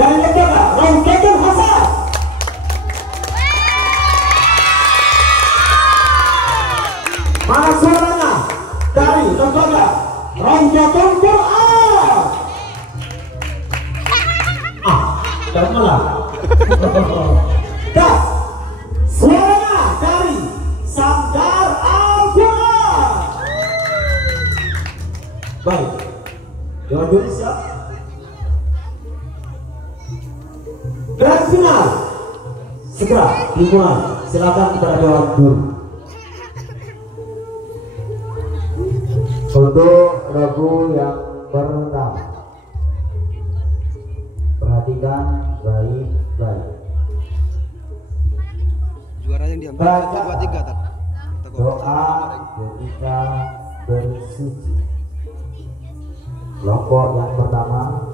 Dan yang ketiga, Ronjakan Hasan. Mana suaranya dari lembaga Ronjakan Quran? Dan malah. Dan suaranya dari Sanggar Al-Quran. Baik, Dewan Juri siap. Grand final segera dimulai. Silakan kepada Dewan Juri. Untuk lagu yang pertama, perhatikan baik-baik. Juara yang diambil 1, 2, 3 doa ketika bersuci. Kelompok yang pertama,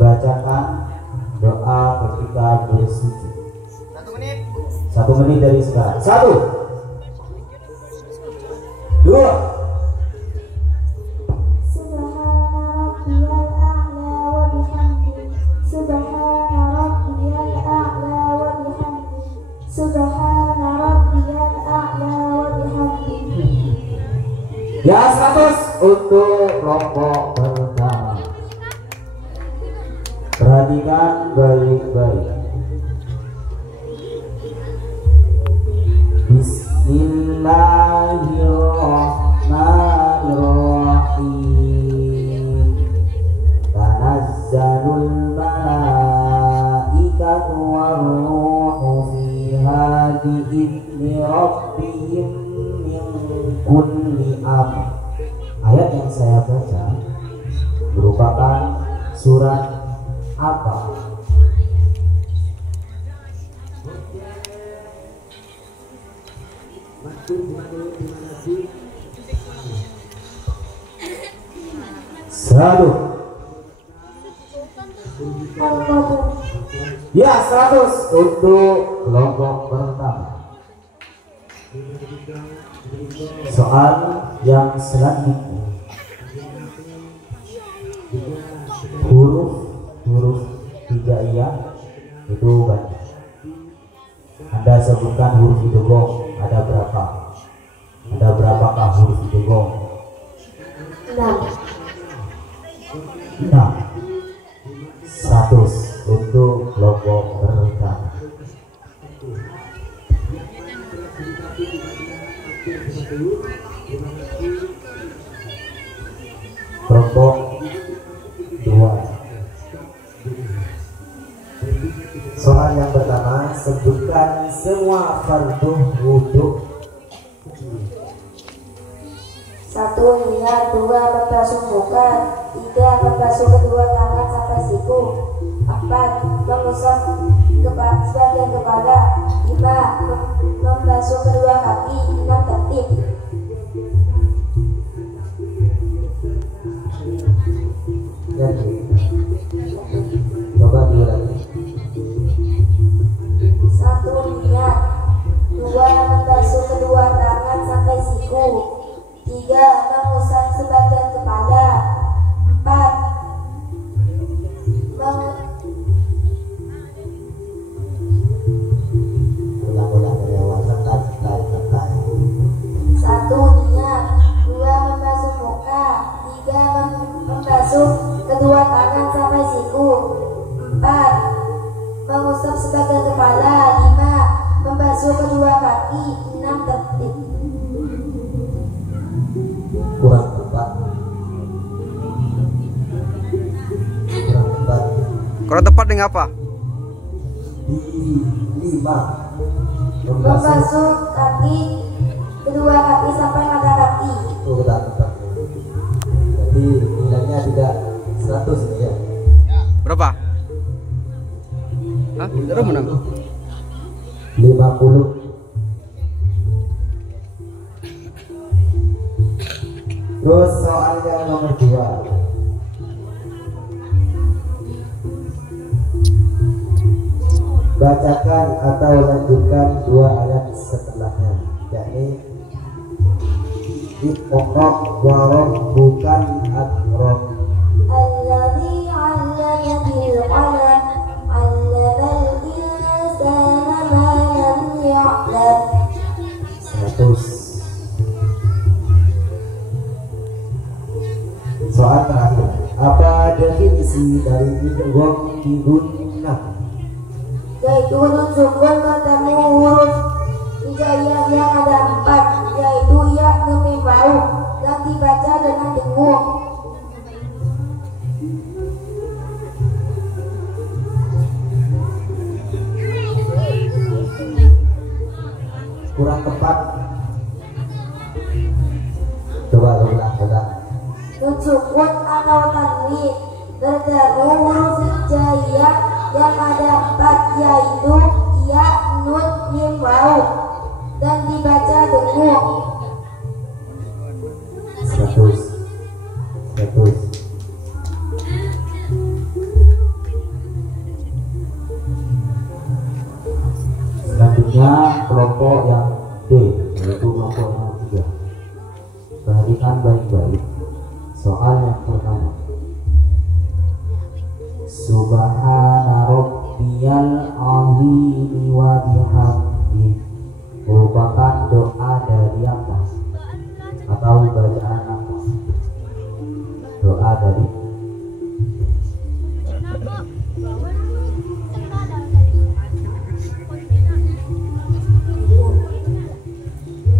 bacakan doa ketika bersuci. 1 menit. 1 menit dari sekarang. 1, 2. Ya 100 untuk kelompok pertama. Perhatikan baik-baik. Bismillahirrahmanirrahim. Tanazzalul malaikatu warruhu fiha bi'izni rabbihim min kulli amr. Ayat yang saya baca merupakan surat apa? Satu. Ya 100 untuk kelompok pertama. Soal yang selanjutnya, huruf hijaiyah itu banyak. Anda sebutkan huruf idgham ada berapa? Ada berapakah huruf idgham? 6. 100 untuk kelompok pertama. Kelompok 2. Soal yang pertama, sebutkan semua fardu wudhu. 1. Niat. 2. Membasuh muka. 3. Membasuh kedua tangan sampai siku. 4. Mengusap sebagian kepala. 5. Membasuh kedua kaki. 6. Tertib. Coba diulangi. 1. Niat. 2. Membasuh kedua tangan sampai siku. 3. Mengusap sebagian kepala. 4. Ulang-ulang dari awal. Santai. 1. Niat. 2. Membasuh muka. 3. Membasuh kedua tangan sampai siku. 4. Mengusap sebagian kepala. 5. Membasuh kedua kaki. 6. Tertib. Kurang tepat. Kurang tepat dengan apa? Di 5. Membasuh kaki, kedua kaki sampai mata kaki. Oh, tepat. Jadi nilainya tidak 100 ini ya. Berapa? Hah? Terus menang? 50. Terus soal yang nomor 2. Bacakan atau lanjutkan 2 ayat setelahnya, yakni Iqra wa rabbukan akram. Alladzi 'allama definisi dari ibtiguna. Yaitu nun sukun bertemu huruf hijaiyah yang ada 4, yaitu ya, nun, mim, waw, dan dibaca dengan dengung. Kurang tepat. Coba ulang. Nun sukun atau tanwin bertemu huruf hijaiyah yang ada 4, yaitu ya, nun, mim, waw, dan dibaca dengung. 100. Selanjutnya kelompok yang D, yaitu kelompok yang 3. Perhatikan baik-baik soal yang pertama. Subhana rabbiyal azim wa bihamdi merupakan doa dari apa? Atau bacaan apa? Doa dari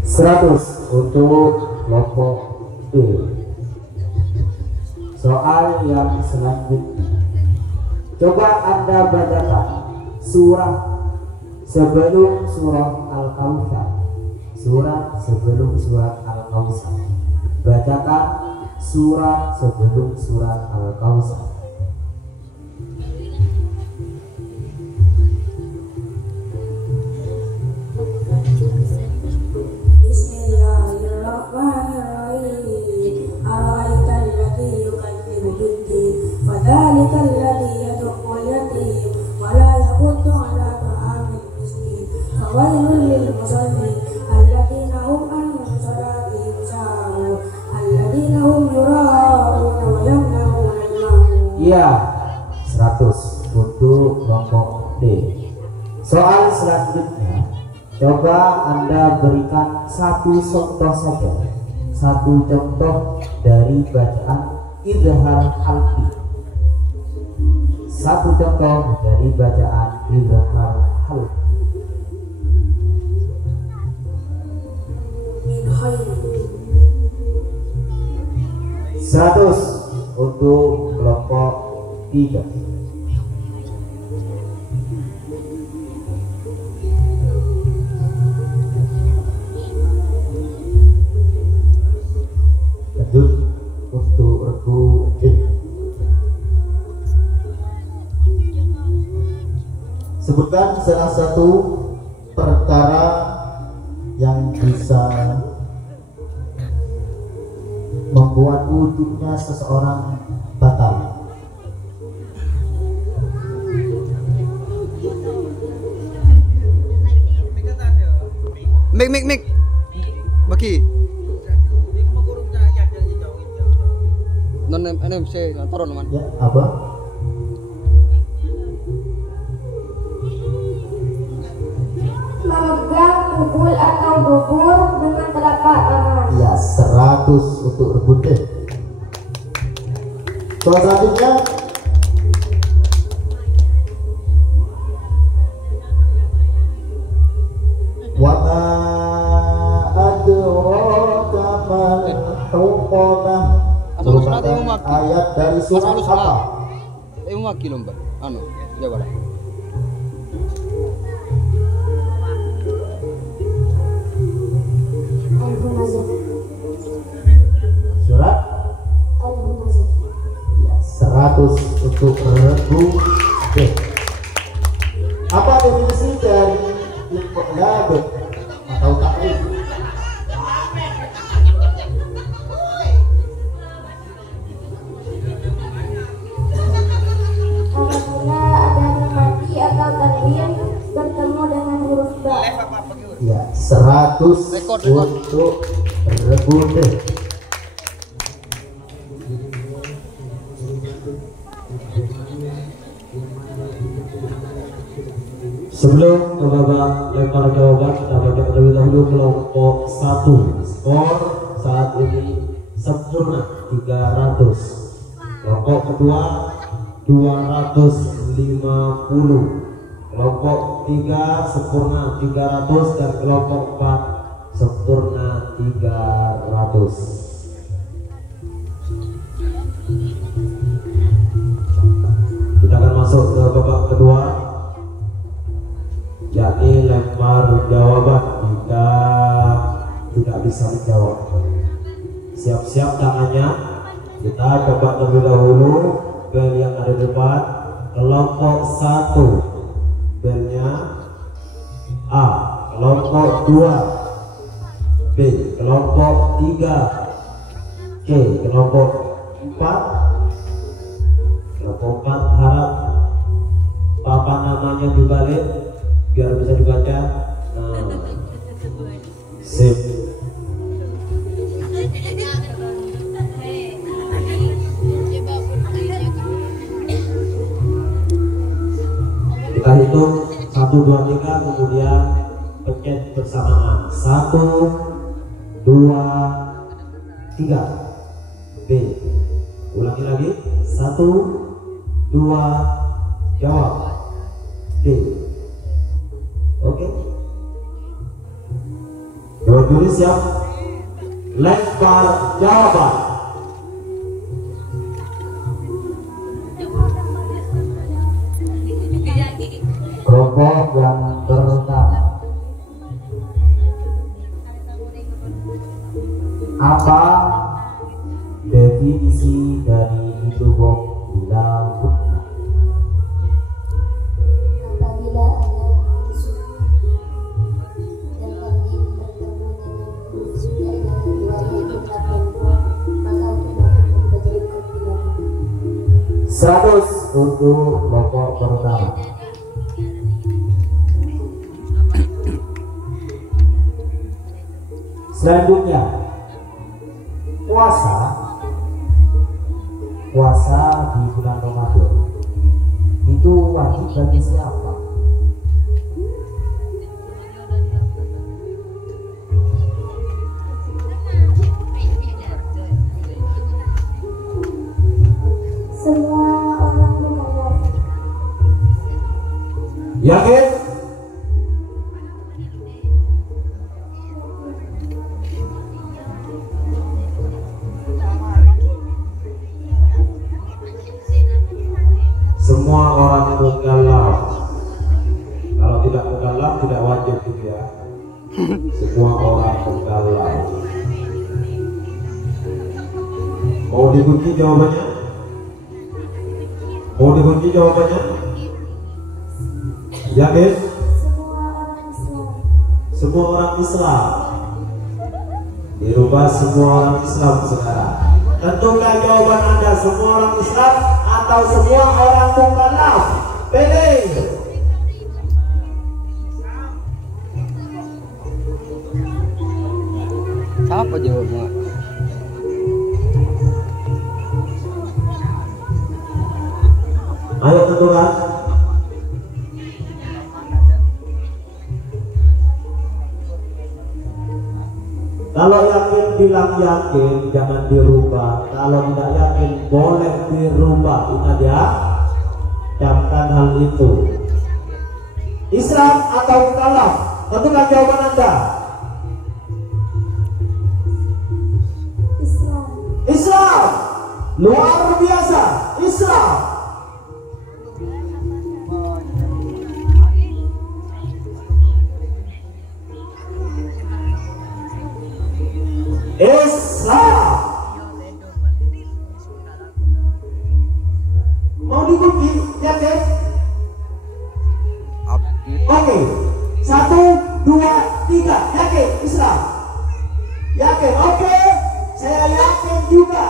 100 untuk kelompok D. Soal yang selanjutnya, coba Anda bacakan surah sebelum surah Al-Kautsar. Surah sebelum surat Al-Kautsar. Bacakan surah sebelum surat Al-Kautsar. Iya, 100 untuk kelompok D. Soal selanjutnya, coba Anda berikan satu contoh saja, satu contoh dari bacaan idhar halqi. Satu contoh dari bacaan idhar halqi. 100 untuk kelompok 3. Lanjut untuk regu D. Sebutkan salah satu perkara yang bisa membuat wudhunya seseorang batal. Mik. Bagi. Non saya turun man. Ya, apa? Memegang pukul atau bubur dengan telapak tangan. Ya, 100 untuk rebut deh. Soal selanjutnya, wa ma adraka mal huqamah merupakan ayat dari surah apa? Maki lomba. Anu, jawab. Surat ya, 100 untuk regu D. Apa definisi dari inqilab atau takrif? Apabila ada mati atau tanwin bertemu dengan huruf ba. Ya, 100 untuk regu D. Sebelum ke babak lempar jawaban, kita baca terlebih dahulu kelompok 1. Skor saat ini sempurna 300. Kelompok kedua 250. Kelompok 3 sempurna 300 dan kelompok 4 sempurna 300. Kita akan masuk ke babak kedua, yakni lempar jawaban. Jika tidak bisa menjawab, siap-siap tangannya. Kita coba terlebih dahulu bel yang ada di depan. Kelompok 1 belnya A, kelompok 2 B, kelompok 3 C, kelompok 4 harap papan namanya dibalik biar bisa dibaca. Sip. Kita hitung 1, 2, 3, kemudian pencet bersamaan. 1, 2, 3 B. Ulangi lagi. 1, 2, jawab B. Oke. Jawab dulu, siap. Lempar jawaban. Kelompok yang pertama, apa definisi dari hidrobok bila putih? Apabila ada unsur dan angin bertemu dengan sudah ada dua yaitu karbon, maka otomatis menjadi kombinasi. 100 untuk kelompok pertama. Selanjutnya, puasa di bulan Ramadan itu wajib bagi siapa? Semua orang mukallaf. Yakin? Semua orang mukallaf. Kalau tidak mukallaf tidak wajib gitu ya. Semua orang mukallaf. Mau dikunci jawabannya? Mau dikunci jawabannya? Yakin? Semua orang Islam. Semua orang Islam. Dirubah semua orang Islam sekarang. Tentukan jawaban Anda, semua orang Islam atau semua orang mukallaf? Pilih. Siapa jawabnya? Ayo tentukan. Kalau yakin bilang yakin, jangan dirubah. Kalau tidak yakin boleh dirubah. Ingat ya, camkan hal itu. Islam atau mukallaf? Tentukan jawaban Anda. Islam. Islam. Luar biasa. Islam. Islam. Mau dikunci, yakin? Oke, 1, 2, 3, yakin Islam? Yakin? Oke, saya yakin juga.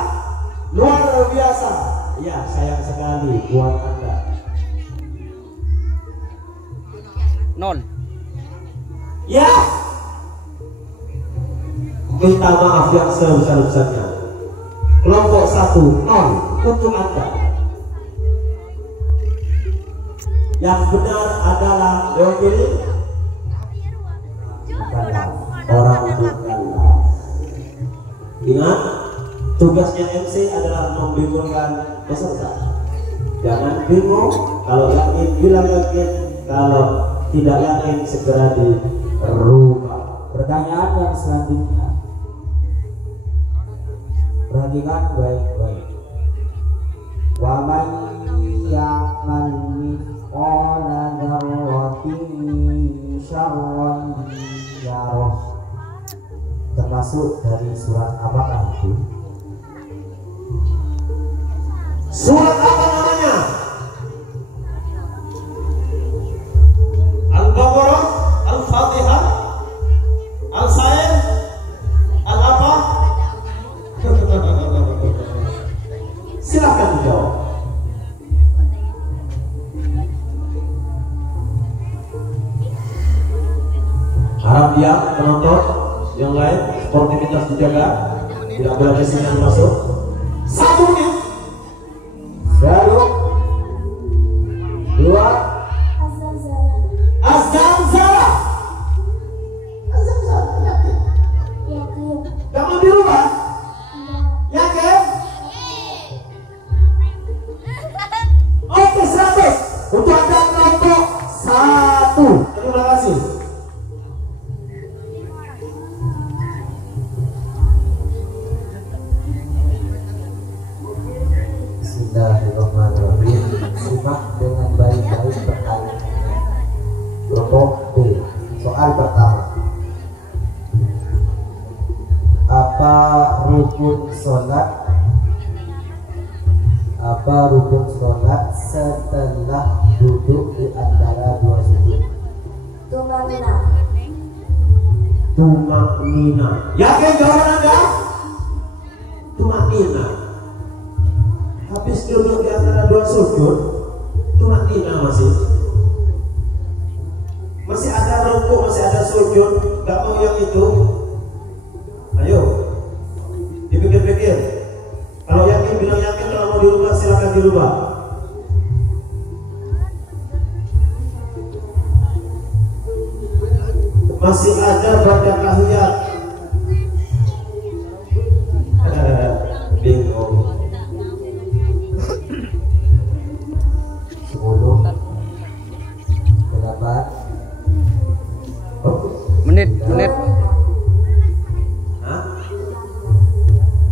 Luar biasa. Ya, sayang sekali buat Anda. 0. Ya. Minta maaf yang sebesar-besarnya. Kelompok 1, 0 untuk Anda. Yang benar adalah Leokili. Orang mukallaf. Ingat, tugasnya MC adalah membingungkan peserta. Jangan jangan bingung. Kalau yakin bilang yakin, kalau tidak yakin segera dirubah. Pertanyaan yang selanjutnya, perhatikan baik-baik. Wa man ya'mal mithqala dzarratin syarran yarah. Termasuk dari surat apakah itu? Surat apa namanya? Al-Baqarah, Al-Fatihah, Al-Sain, Al-apa? Silahkan dijawab. Harap dia penonton yang lain sportivitas dijaga, tidak boleh kesini masuk. 1 menit. 1, 2. Azan salah. Yakin. Gak mau dirubah? Yakin? Oke, 100 untuk Anda kelompok 1. Terima kasih. Bismillahirrahmanirrahim. Simak dengan baik-baik pertanyaannya. Kelompok B. Soal pertama. Apa rukun sholat? Apa rukun sholat setelah duduk di antara dua sujud? Tumanina. Tumanina. Yakin jawaban Anda? Tumanina. Habis duduk di antara dua sujud, tumanina masih ada rukuk, masih ada sujud. Gak mau yang itu? Ayo, dipikir-pikir. Kalau yakin bilang yakin, kalau mau dirubah silakan dirubah. Masih ada baca tahiyat. Bingung. 10, 8. Menit. Hah?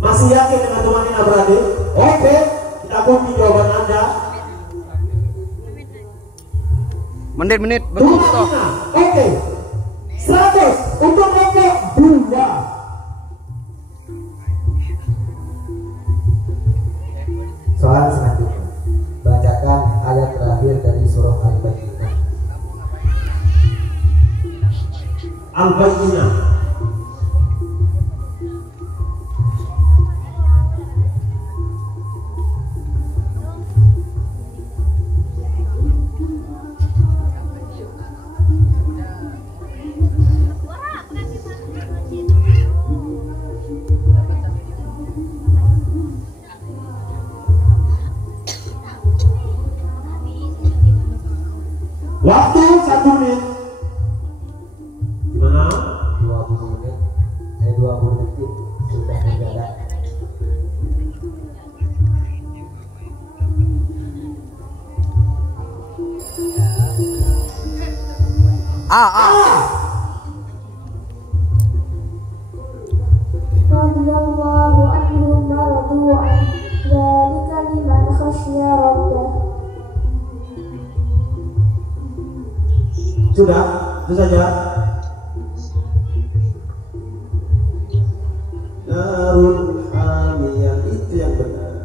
Masih yakin dengan tumanina berarti? Oke, kita kunci jawaban Anda. Menit. Betul. Oke. 100 untuk kelompok 2. Soal selanjutnya, bacakan ayat terakhir dari surah Al-Baqarah. Al-Baqarah. Waktu 1 menit. Gimana? 20 menit. 20 detik sudah berjalan. Radhiyallahu anhum wa radu an. Dzalika liman khasyya rabbah. Sudah, itu saja. Narun hamiyah, itu yang benar.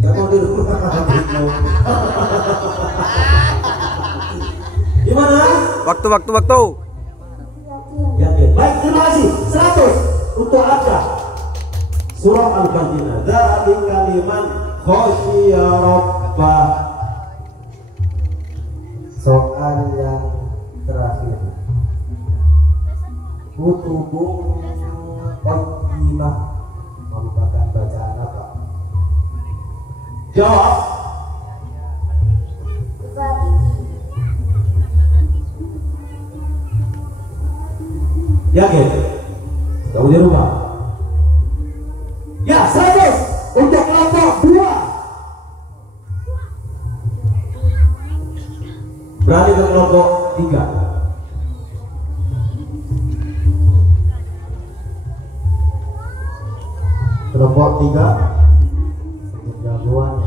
Gak mau dirubah. Gimana? Waktu. Yakin. Baik, terima kasih. 100 untuk Anda. Surah Al-Baqarah. Dzalika liman khasyya rabbah. Soal yang terakhir, kutubun qayyimah merupakan bacaan apa? Jawab. Yakin? Kamu dirubah? Ya, 100 untuk kelompok 2. Berani ke kelompok 3. Kelompok 3 jagoan.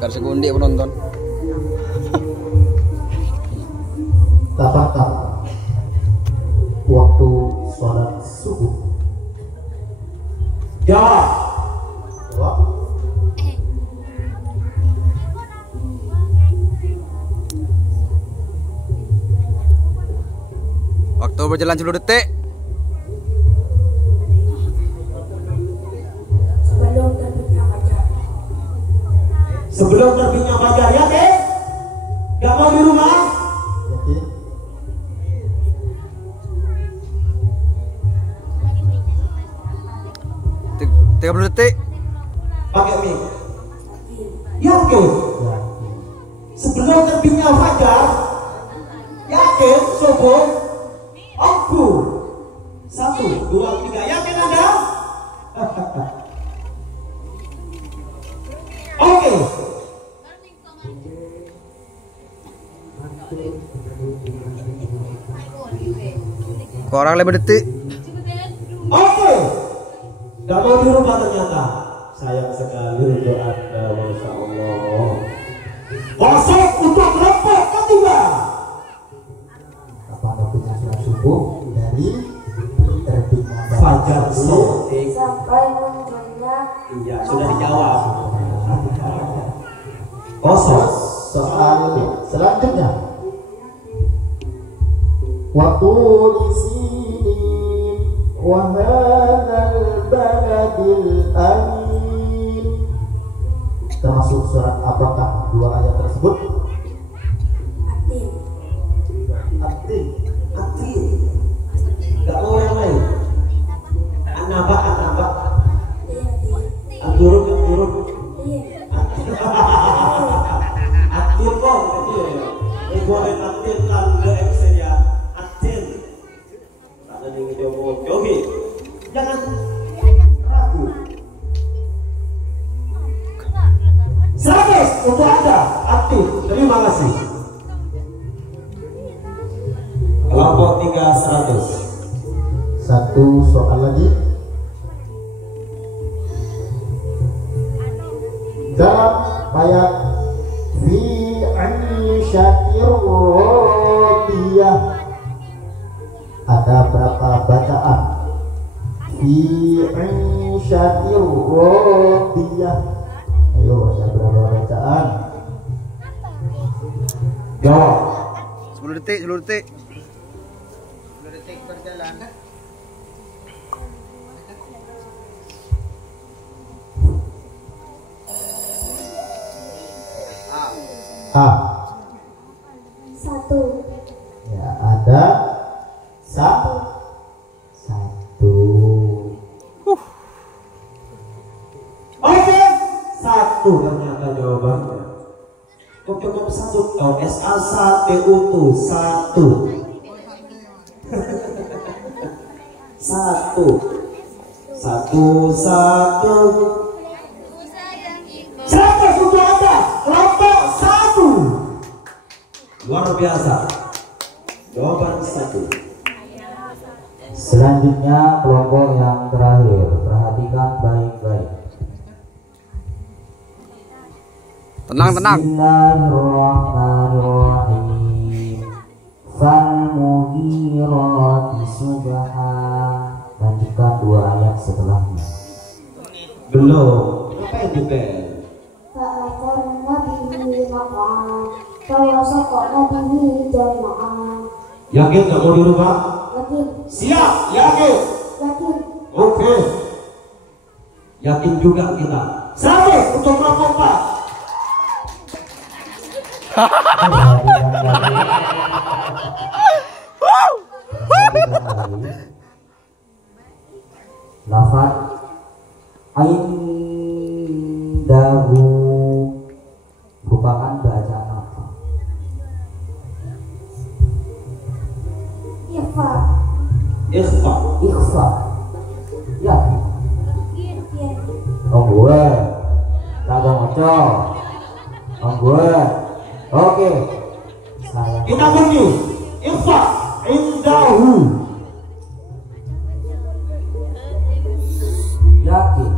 Kan sekundi penonton. Tapak waktu sholat subuh. Jawab. Jawab. Waktu berjalan 10 detik. Sebelum terbitnya fajar, ya Teh? Gak mau di rumah? Yakin? 30 detik. Pakai mic. Yakin? Sebelum terbitnya fajar, yakin subuh? Aku 1, 2, 3. Yakin Anda? Oke. Kurang 5 detik. Oke. Gak mau dirubah ternyata. Sayang sekali untuk Anda, Masya Allah. Kosong untuk kelompok ketiga. Kapan waktunya sholat subuh dari terbitnya Fajar sore. sampai munculnya Iya, sudah dijawab. Kosong. Soal selanjutnya. Waktu di sini wahadal baladil amin. Termasuk surat apakah dua ayat tersebut? aktif. Aktif. Gak mau yang lain. Anaba. Turun. Iya. Aktif kok. Boleh aktifkan saya. Aktif. Ada yang jawab. Oke. Jangan ragu. 100 untuk Anda. Aktif. Terima kasih. Kelompok 3 100. Satu soal lagi. Dalam ayat fi anisyatir radiyah ada berapa bacaan? Fi anisyatir radiyah. Ayo, ada berapa bacaan? Jawab. 10 detik, 10 detik. A. 1. Ya, ada satu. Oke, 1 ternyata jawabannya. Kok cukup 1? Oh, SA1TU1. 1. 100 untuk Anda. Kelompok 1. Luar biasa. Jawaban 1. Selanjutnya kelompok yang terakhir, perhatikan baik-baik. Tenang. Bismillahirrahmanirrahim. Falmughirati subha. Lanjutkan 2 ayat setelahnya. Belum. Apa yang detail? Fa'atarna bihi naq'an fawasaqna bihi jam'an. Yakin gak mau dirubah? Yakin. Siap, yakin. Yakin. Oke. Yakin juga kita. 100 untuk kelompok 4. Lafaz indahu merupakan bacaan apa? Ikhfa. Ikhfa. Ikhfa. Ya. Yakin. Oh gue. Tak mau maca. Ongguan. Oke. Saya. Kita bunyi. Ifa indahu. Yakin.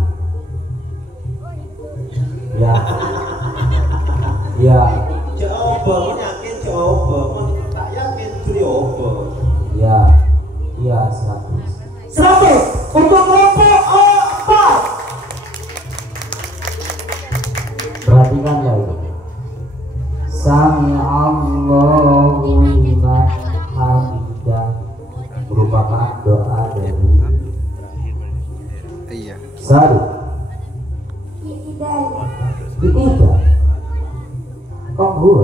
Ya. Ya. Coba yakin coba. Tak yakin coba. Ya. Ya 100. 100 untuk kelompok 4. Perhatikan ya itu. Sami Allahu liman hamidah merupakan doa dari Iya. Sari. Tidak. Kok gue?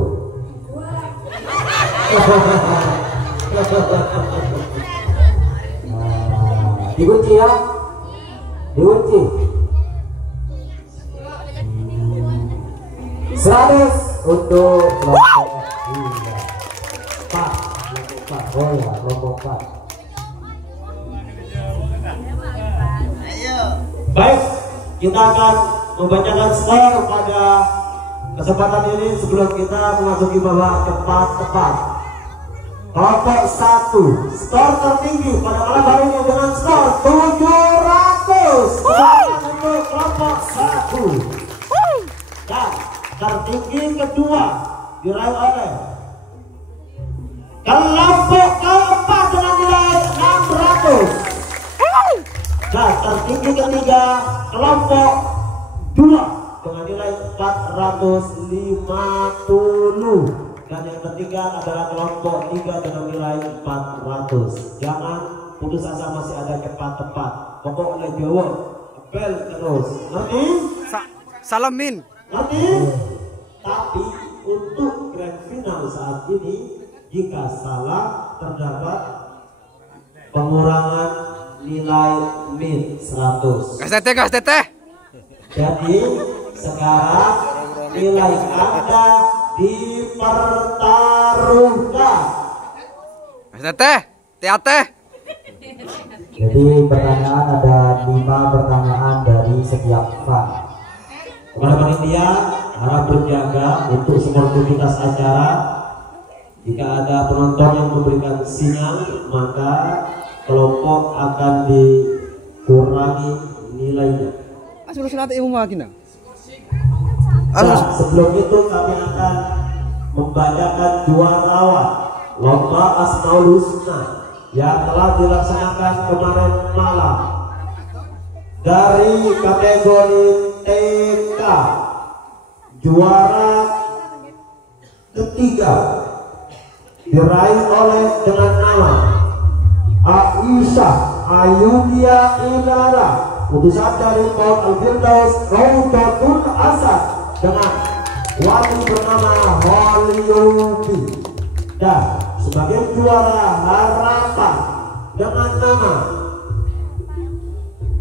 Dikunci ya. Dikunci. 100 untuk kelompok 4. Oh ya, kelompok 4. Baik, kita akan membacakan skor pada kesempatan ini sebelum kita memasuki babak tepat. Kelompok 1 skor tertinggi pada malam hari ini dengan skor 700. Untuk kelompok 1. Dan tertinggi kedua diraih oleh kelompok keempat dengan nilai 600. Dan tertinggi ketiga kelompok 2 dengan nilai 450. Dan yang ketiga adalah kelompok 3 dengan nilai 400. Jangan putus asa, masih ada tepat. Pokoknya jawab, bel terus. Nanti Salamin. Nanti. Tapi untuk grand final saat ini, jika salah terdapat pengurangan nilai min 100. STT. Jadi sekarang nilai Anda dipertaruhkan. STT. TAT. Jadi pertanyaan ada 5 pertanyaan dari setiap fan. Kepada panitia harap berjaga untuk sportivitas acara. Jika ada penonton yang memberikan sinyal, maka kelompok akan dikurangi nilainya. Asal nanti ilmu lagi nah. Nah, sebelum itu kami akan membacakan juarawan lomba Asmaul Husna yang telah dilaksanakan kemarin malam dari kategori TK. Juara ketiga diraih oleh dengan nama Aisyah Ayunia Inara, utusan dari Paul Al-Firdaus Raudatul Asad, dengan wali bernama Holyubi. Dan sebagai juara harapan dengan nama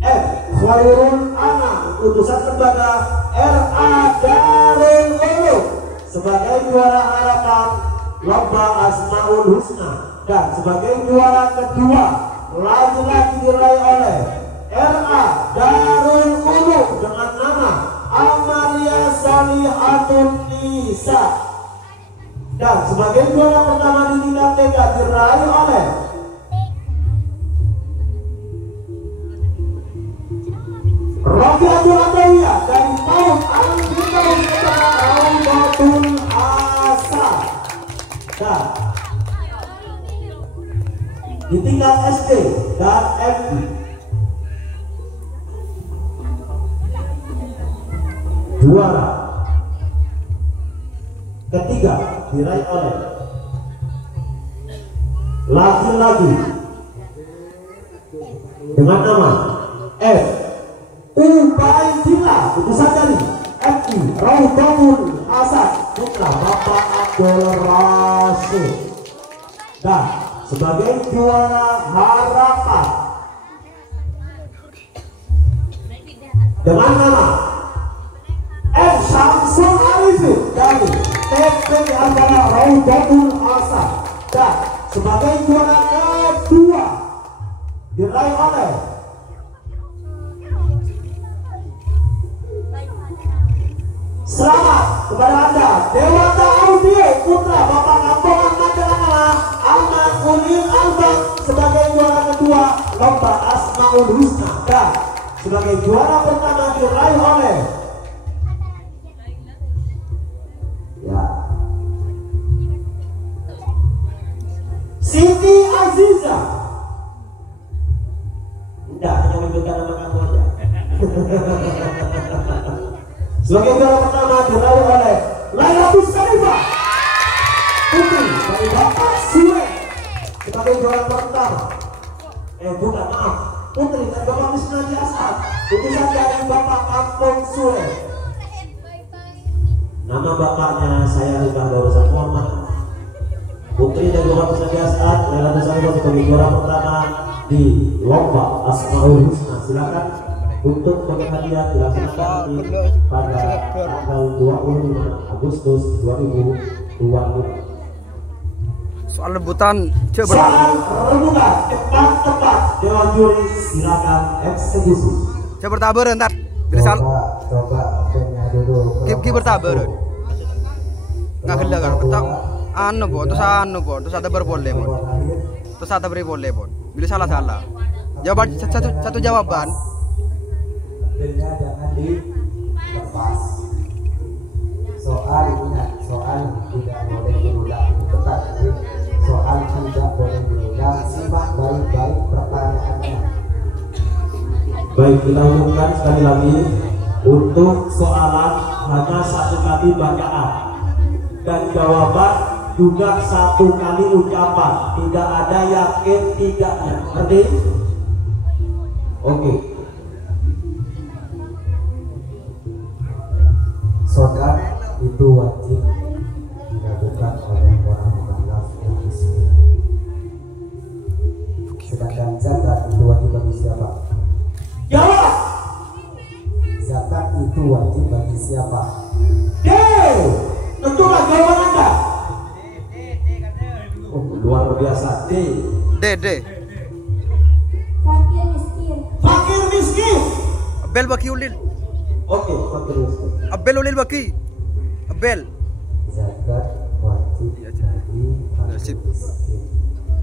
F. Khairul Anam, utusan lembaga RA Darul Ulum, sebagai juara harapan lomba Asmaul Husna. Dan sebagai juara kedua lagi-lagi diraih oleh RA Darul Ulum dengan nama Amalia Salihatun Nisa. Dan sebagai juara pertama di tingkat TK diraih oleh Rabiatul Adawiyah dari tahun Al-Firdaus Raudatul Asad. Dan di tingkat SD dan MD juara ketiga diraih oleh laki-laki dengan nama F. Ubaidillah, utusan dari FI Raudatul Asad, putra Bapak Abdul Rasyid. Dan sebagai juara harapan dengan nama F. Syamsul Arifin dari TP Antara Raudatul Asad. Dan sebagai juara kedua diraih oleh Selamat kepada Anda Dewata Audio Putra Bapak Kampungan Majalengka Ahmad Munir Albang sebagai juara kedua lomba Asmaul Husna, dan sebagai juara pertama diraih oleh Siti Aziza. Enggak, hanya menyebutkan nama kamu aja. Sebagai juara pertama diraih oleh Lailatul Sarifah Putri dari Bapak Sule. Sebagai juara pertama bukan, maaf, Putri dari Bapak Misnadi Asad, putusan dari Bapak Kampung Sule. Nama bapaknya saya lupa, barusan, mohon maaf. Putri dari Bapak Misnadi Asad, Lailatul Sarifah sebagai juara pertama di lomba Asmaul Husna. Silakan untuk penghadiah dilaksanakan pada tanggal 25 Agustus 2025. Soal rebutan soal rebutan cepat Dewan Juri, silakan eksekusi. Coba bertabur ntar. Coba pennya dulu. Ki bertabur. Enggak gila kan. Terus ada berboleh bon. Terus ada beri boleh bon. Bila salah. Jawaban satu jawaban. Pilnya jangan dilepas. Soal ingat, soal tidak boleh diulang. Tetap soal tidak boleh diulang. Simak baik-baik pertanyaannya. Baik, kita umumkan sekali lagi, untuk soalan hanya satu kali bacaan dan jawaban juga satu kali ucapan, tidak ada yakin tidaknya. Ngerti? Oke. Sholat itu wajib dilakukan oleh orang mukallaf yang muslim. Sedangkan zakat itu wajib bagi siapa? Jawab. Zakat itu wajib bagi siapa? D. Tentulah jawaban Anda. Oh, luar biasa. D. Fakir miskin. Fakir miskin. Abel baki ulil. Oke, fakir miskin. Abel ulil baki. Abel. Zakat wajib bagi fakir Sip. miskin.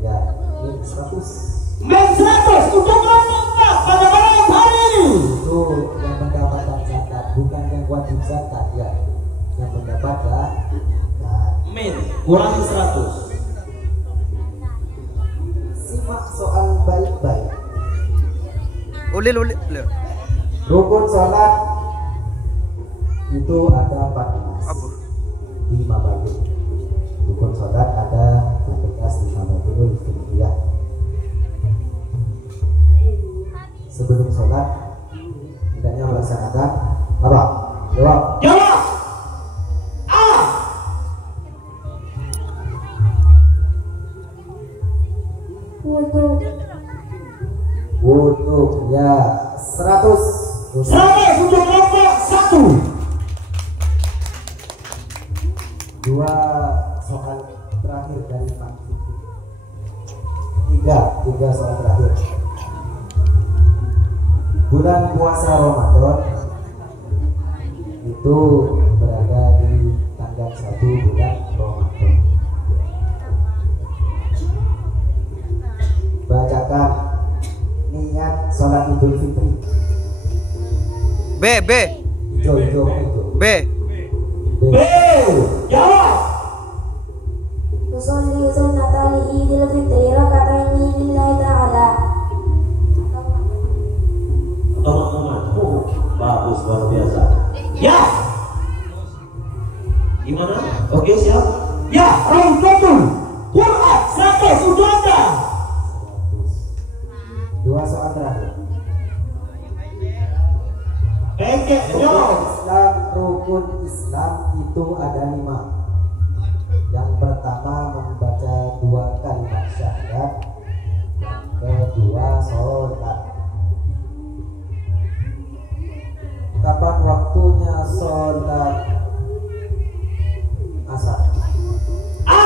Ya, ini 100. Men 100 untuk kelompok pada malam hari ini. Itu yang mendapatkan zakat, bukan yang wajib zakat ya. Yang mendapatkan Men kurangi 100. simak soal baik-baik. Ulil. Rukun sholat itu ada 14. Apa? 5 baju. Rukun sholat ada 5 baju. Ya. Sebelum sholat hendaknya melaksanakan apa? Jawab. Jawab. A. Wudu ya 100. 100 untuk kelompok 1. 2 soal terakhir dari Pak Siti. 3 soal terakhir. Bulan puasa Ramadan itu berada di tanggal 1 bulan Ramadan. Bacakan niat sholat Idul Fitri. B. Hijau. B. B. Jawab. Usolli sunnata li idil fitri rakataini lillahi ta'ala. Teman-teman, bagus, luar biasa. Ya. Gimana? Oke, siap. Ya, betul. Quran 100 untuk Anda. 2 soal terakhir. Rukun Islam itu ada 5. Yang pertama membaca 2 kalimat syahadat. Yang kedua sholat. Kapan waktunya sholat asar? A.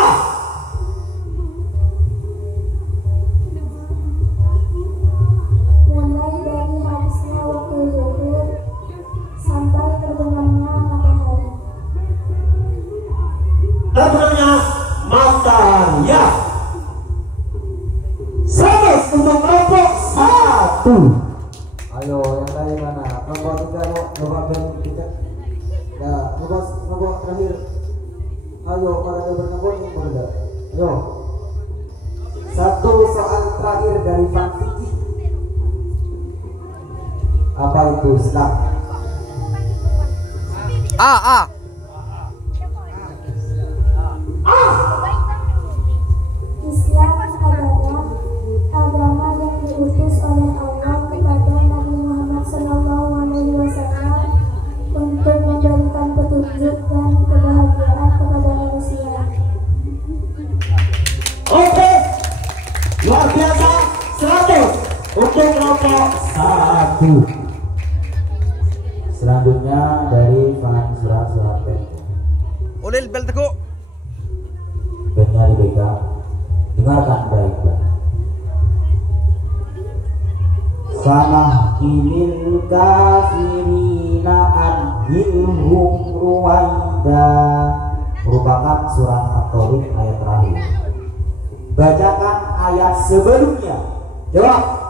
Mulai dari habisnya waktu zuhur sampai terbenamnya matahari. Terbenarnya Mataria. 100 untuk kelompok 1. Ayo yang lain mana? Kelompok 3 coba band kita. Ya, kelompok terakhir. Ayo para berkelompok ini berada. Ayo. Satu soal terakhir dari Van Vicky. Apa itu Islam? A. Islam adalah agama yang diutus oleh Allah kepada Nabi Muhammad SAW untuk memberikan petunjuk dan kebahagiaan kepada manusia. Oke, luar biasa. 100 untuk kelompok 1. Selanjutnya dari Van surat band. Ulil bel teguh. Bandnya dipegang. Dengarkan baik-baik. Sama kinil kafirina anhilhum ruwaida, merupakan surah At-Tariq ayat terakhir. Bacakan ayat sebelumnya. Jawab.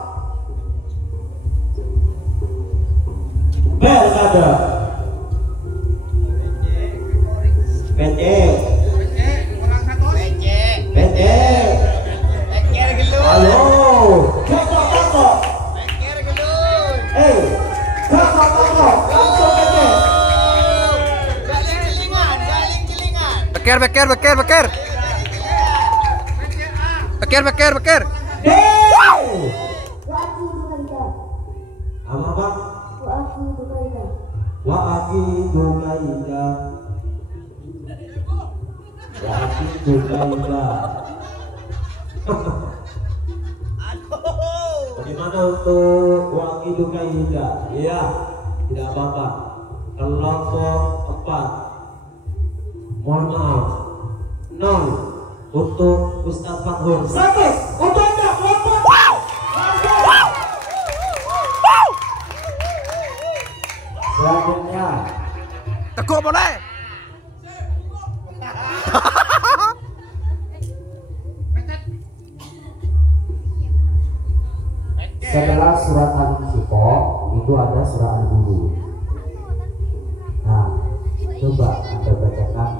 Bel ada. PT. Halo. Kakak. Kakak. Langsung PT. Beker. Apa? Wa aqidu kaida. Bagaimana untuk waqidu kaida? Iya, tidak apa-apa. Kelompok 4. Mohon maaf. 0 untuk Ustaz Fathur. 100 untuk Anda kelompok. Selanjutnya Teguh boleh. setelah surat Al-Insyiqaq itu ada surah Al-Buruj. Nah, coba Anda bacakan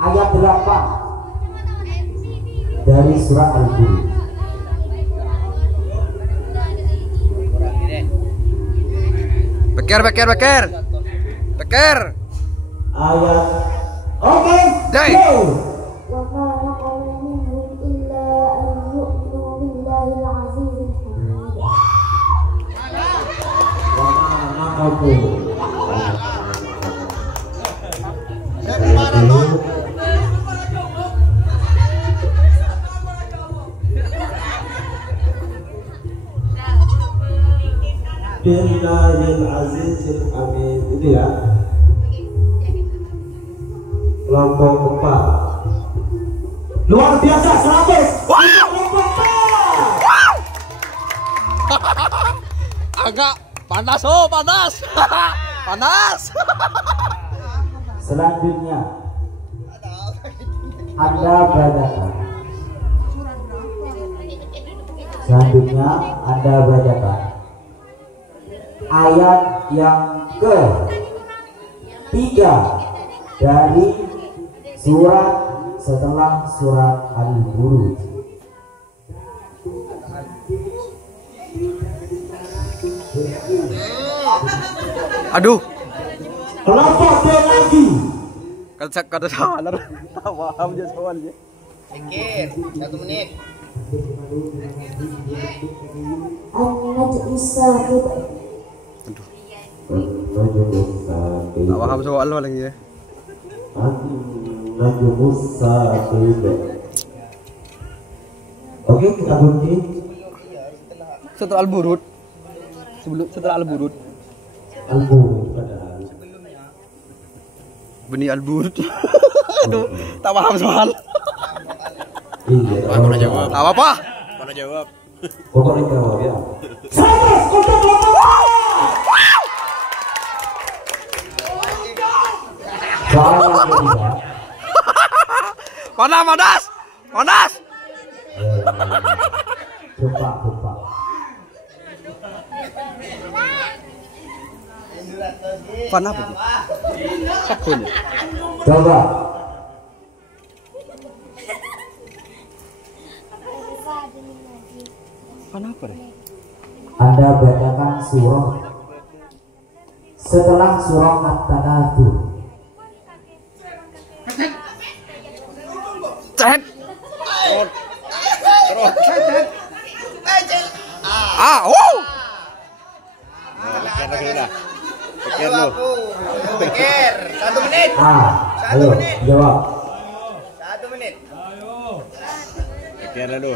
ayat 8 dari surah Al-Buruj. Beker. Ayat. Oke. Day. Go. Wa ma naqamu minhum illa an yu'minu billahi al-'azizil hamid. Wa ma naqamu. Billahil azizil hamid. Itu ya. Kelompok 4. Luar biasa 100. Kelompok 4. Agak panas. Panas. Selanjutnya Anda bacakan. Ayat yang ke-3 dari surat setelah surat Al-Buruj. Aduh. Kelompok B lagi. Kata salah. Paham aja soalnya. Pikir 1 menit. An-najmu saqib. Tak paham soal lagi ya. An-najmus saqib. Oke, kita berhenti. Setelah Al-Buruj. Setelah Al-Buruj. Al-Buruj padahal. Benih Al-Buruj. Aduh, tak paham soal. Iya. Mana jawab? Tak apa-apa. Mana jawab? Pokoknya jawab ya. 100 untuk kelompok. Soal yang kedua Panas, panas. Panas. Coba. Panas apa? Sakunya. Coba. Panas apa deh? Anda bacakan surah setelah surah At-Takatsur. Cet. Pikir lu. Pikir. 1 menit. Ayo jawab. 1 menit. Pikir dulu.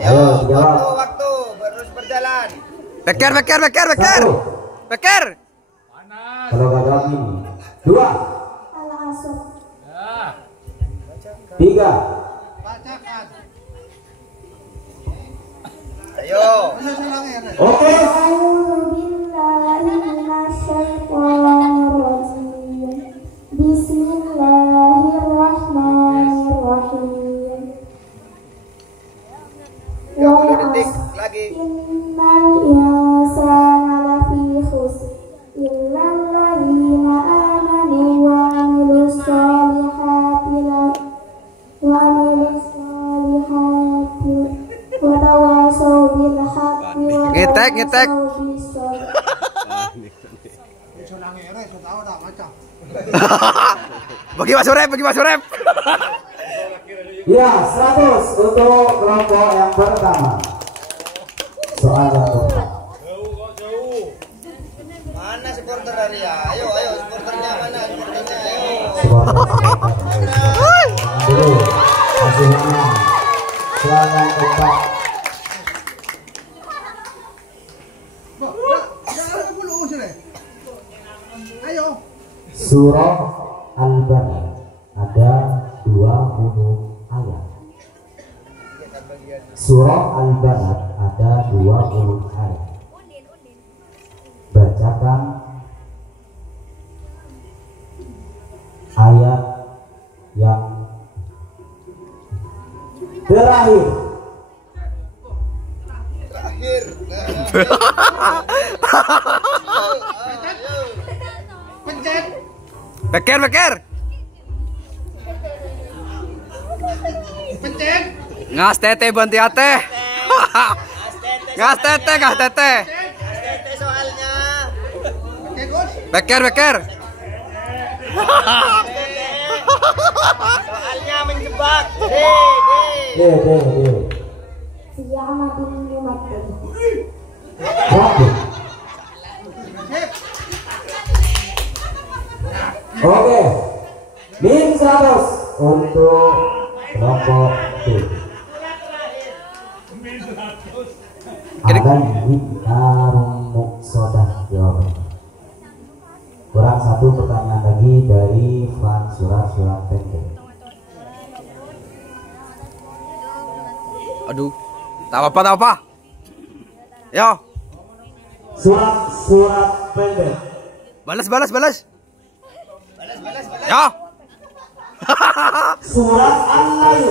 Ayo jawab. Waktu terus berjalan. Pikir. Satu. Pikir. Kalau nggak jawab ini. 2, Al-Asr. 3. Ayo. Oke. A'udzu billahi minasyaitonir rajim. Bismillahirrahmanirrahim. 30 detik lagi. Innal insana lafi khusr illa alladziina aamanu wa 'amilus solihati wa tawasaw bil haqqi wa Ngetek. tawasaw bis sabr. Bagi Mas Urep. Ya, 100 untuk kelompok yang pertama. Soal yang pertama. Mana supporter dari ya? Ayo supporternya mana? Supporternya ayo. Dulu hasilnya soal yang keempat. Surah Al-Balad ada 20 ayat. Surah Al-Balad ada 20 ayat. Bacakan ayat yang terakhir. Pikir. Ngas tete banti ate. Ngas tete. Tete soalnya. Pikir. Soalnya menjebak. Siyamadin yumatin. Oke, min 100 untuk kelompok B. Akan Arumuk Sodah jawabannya. Kurang 1 pertanyaan lagi dari Van surat pendek. Aduh. Tak apa. Yo. Surat pendek. Balas. Yo. Surat An-Nahl.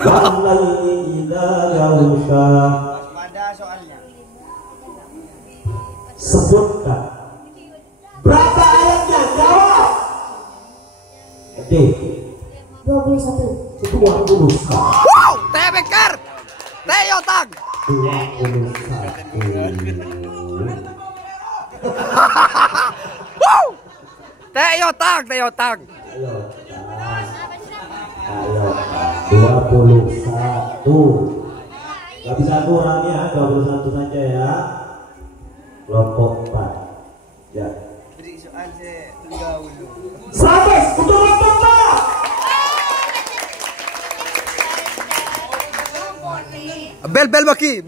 Wal-laili idza yaghsha. Pada soalnya. Sebutkan berapa ayatnya, jawab. D 21. 20. Wow, teh pikir. Teh yotang. 21. Wow. Teh yotang. Ayo, 21. Gak bisa kurang ya, 21 saja ya. Kelompok 4. Ya. Beri soal saya tunggu dulu. 100 untuk kelompok 4. Bel baki.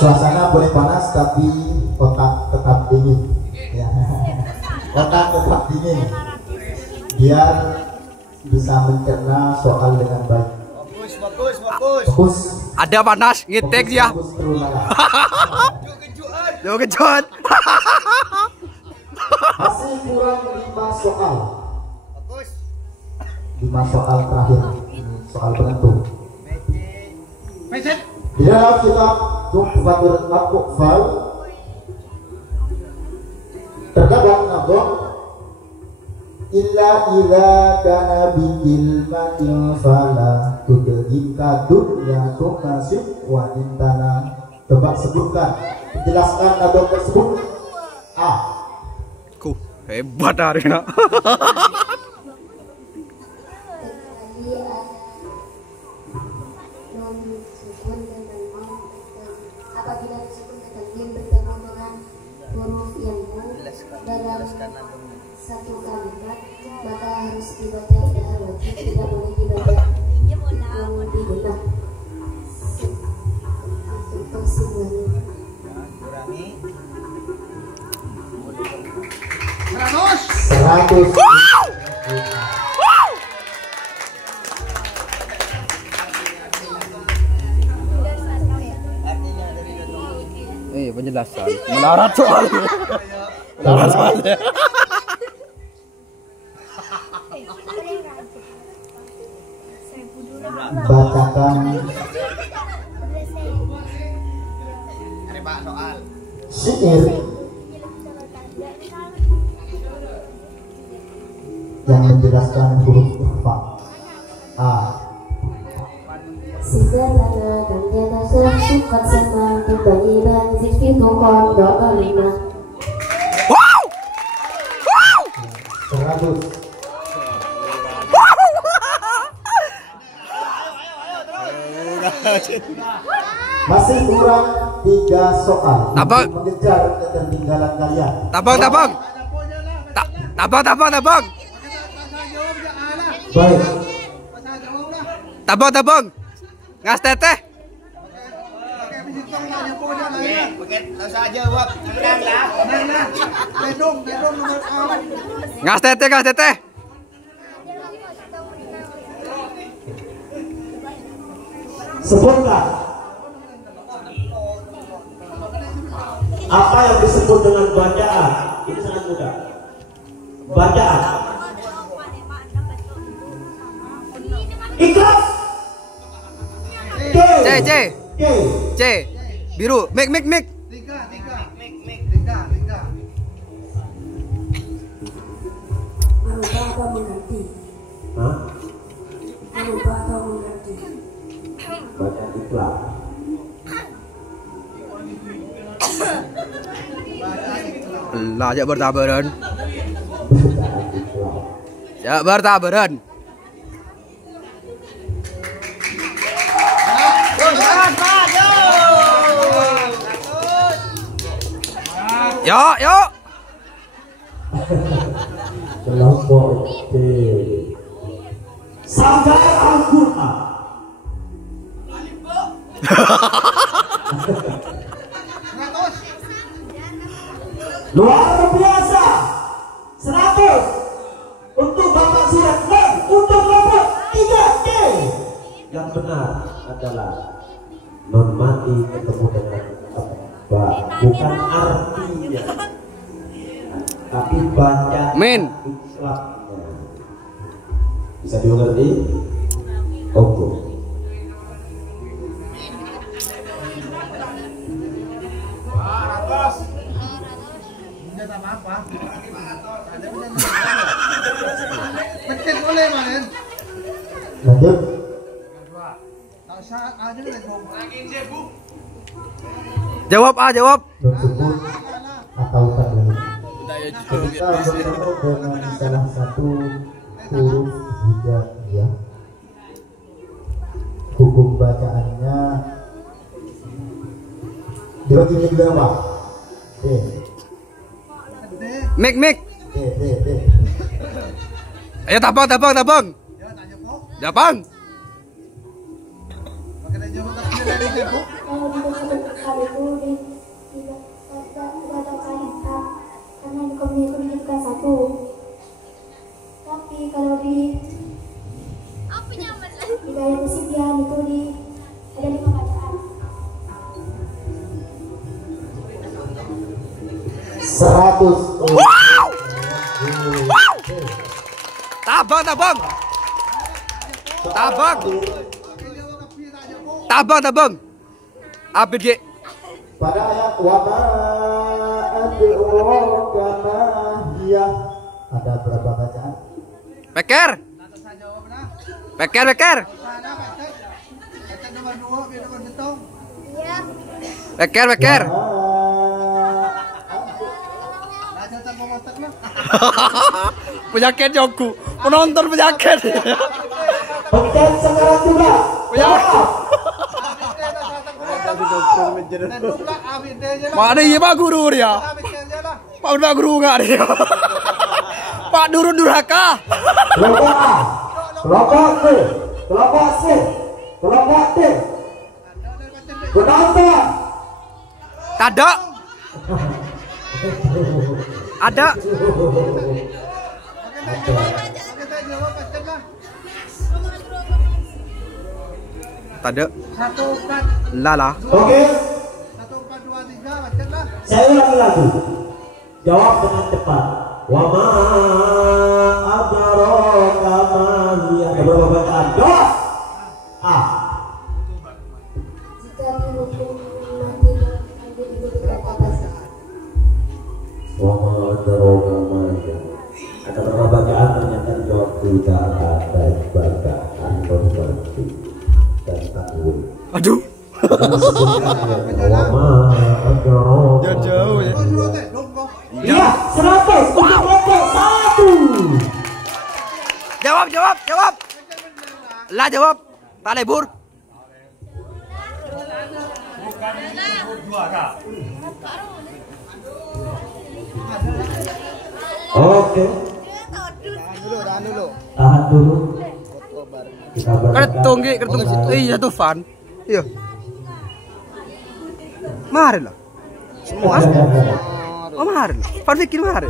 Suasana boleh panas tapi otak tetap dingin. Ya. Otak tetap dingin. Biar bisa mencerna soal dengan baik. Fokus. Ada panas, ngitek dia. Fokus terus lah. Yo kejut. Masih kurang 5 soal. 5 soal terakhir. Ini soal penentu. Di dalam kitab Tuhfatul Atfal terkadang nabok illa idza kana bil matil fala tudhika dunya tumasib wa intana. Coba sebutkan, jelaskan nabok tersebut. A. Ku hebat hari nak. Apabila disebut takdim bertemu dengan huruf yang dalam satu kalimat, maka harus dibaca dengan wajib, tidak boleh dibaca digenap. Seratus. Penjelasan melarat soalnya. Melarat soalnya. Bacakan syair yang menjelaskan huruf ikhfa. A. Segala dan jana sukat senang dibagi dan zikir tuhan doa lima. Wow! Wow! 100. Masih kurang 3 soal. Tabang. Untuk mengejar ketertinggalan kalian. Tabang. Tabang. Baik. Tabang. Ngas teteh. Ngas teteh. Sebutkan apa yang disebut dengan bacaan. Ini sangat mudah. Bacaan. Ikhlas. C. Biru. Mik. Merubah atau mengganti. Hah? Merubah atau mengganti. Bacaan ikhlas. Lah, jak bertabaran. Bacaan ikhlas. Jak bertabaran. Yo. Kelompok D. Sampai Al-Quran. Luar biasa. 100 untuk Bapak Surat dan untuk kelompok 3D. Yang benar adalah non mati ketemu dengan apa? Bukan artinya, tapi baca Min. ikhlaknya. Bisa dimengerti? Oke. Lanjut. Jawab. Tersebut atau tak lagi. Ketika bertemu dengan salah satu huruf hijaiyah, hukum bacaannya dibagi menjadi berapa? D. Mik. D. Ayo tabang. Jabang. Kalau disebut kali itu tidak ada kalimat karena dikombinasikan satu. Tapi kalau Wow. Wow. Tabang. ABG. Pada ayat wama adrokamahiyah ada berapa bacaan? Peker. Peker. Penyakit Jongku, penonton penyakit. Pekan sekarang juga. Mana iya Pak Guru dia? Pak Guru nggak dia? Pak Duraka. Kelompok C. Penonton. Ada. Tada. Lala. Oke. Saya ulangi lagi. Jawab dengan cepat. Wa ma adraka ma hiya. Ada berapa bacaan? Jawab. A. Jika dihukum mati sambil diberikan atas. Wa ma adraka ma hiya. Ada berapa bacaan? Ternyata dijawab tidak ada bacaan berarti dan takut. Aduh. Jauh ya. Iya, 100 untuk kelompok 1. Jawab. Lah jawab. Tak libur. Oke. Tahan dulu. Kita Kertung. Iya tuh Fan. Iya. Mari lah. Semua. Oh mari. Fan pikir mari.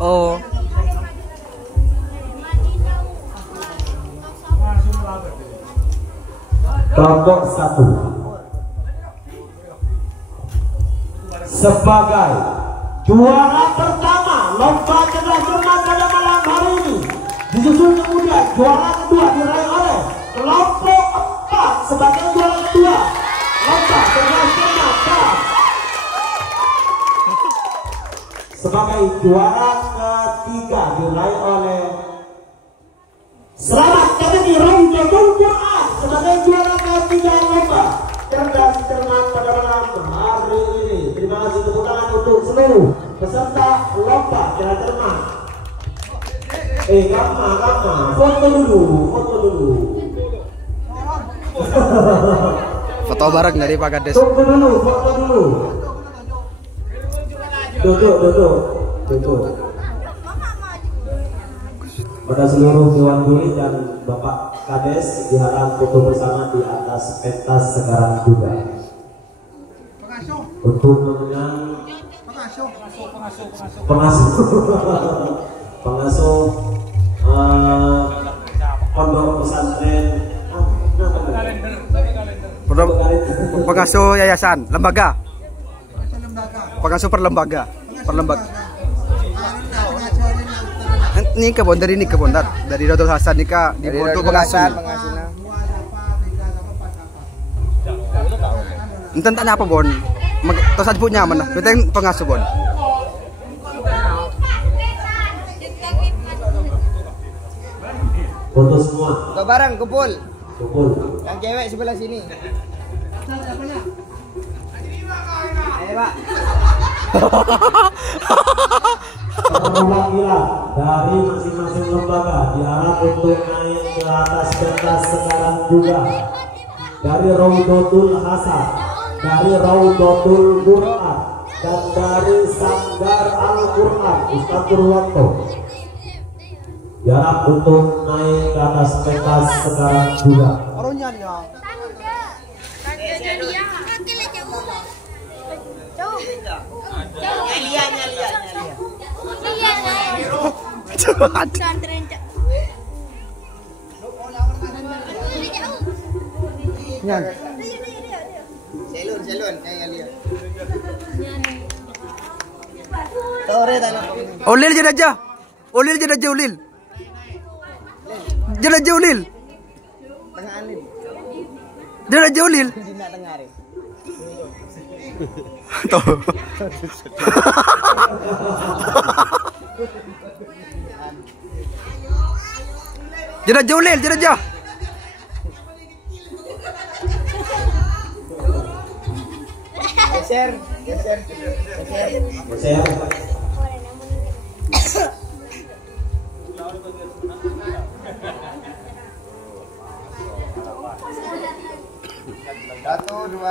Oh. Kelompok 1 sebagai juara pertama lomba cerdas cermat pada malam hari ini, disusul kemudian juara kedua diraih oleh kelompok 4 sebagai juara kedua lomba cerdas cermat sebagai juara ketiga diraih oleh Selamat kami Raudatul Quran sebagai juara ketiga lomba cerdas cermat pada malam hari ini. Terima kasih tepuk tangan untuk seluruh peserta lomba cerdas cermat. Foto dulu. Foto bareng dari Pak Kades. Foto dulu. Duduk. Pada seluruh Dewan Juri dan Bapak Kades diharap foto bersama di atas pentas sekarang juga. Untuk mengenang pengasuh pondok pesantren pengasuh yayasan lembaga. Pengasuh perlembaga. Ini kebon dari Dodol Hasan nikah di Pondok pengasuh. Enten tanya apa Bon? Terus aja punya mana? Kita pengasuh Bon. Foto semua. Foto bareng kumpul. Kumpul. Yang cewek sebelah sini. Ayo Pak. Perwakilan dari masing-masing lembaga diharap untuk naik ke atas pentas sekarang juga. Dari Raudatul Hasan, dari Raudatul Quran, dan dari Sanggar Al-Quran Ustaz Purwanto diharap untuk naik ke atas pentas sekarang juga. Selun, saya lihat. Sore tanah. Ulil jadi aja. Ulil jadi aja ulil. Jadi aja ulil. Tengah alin. Jadi aja ulil. Di nak tengah rin. Tuh. Jadi aja ulil, jadi aja. Geser. Saya Satu, dua.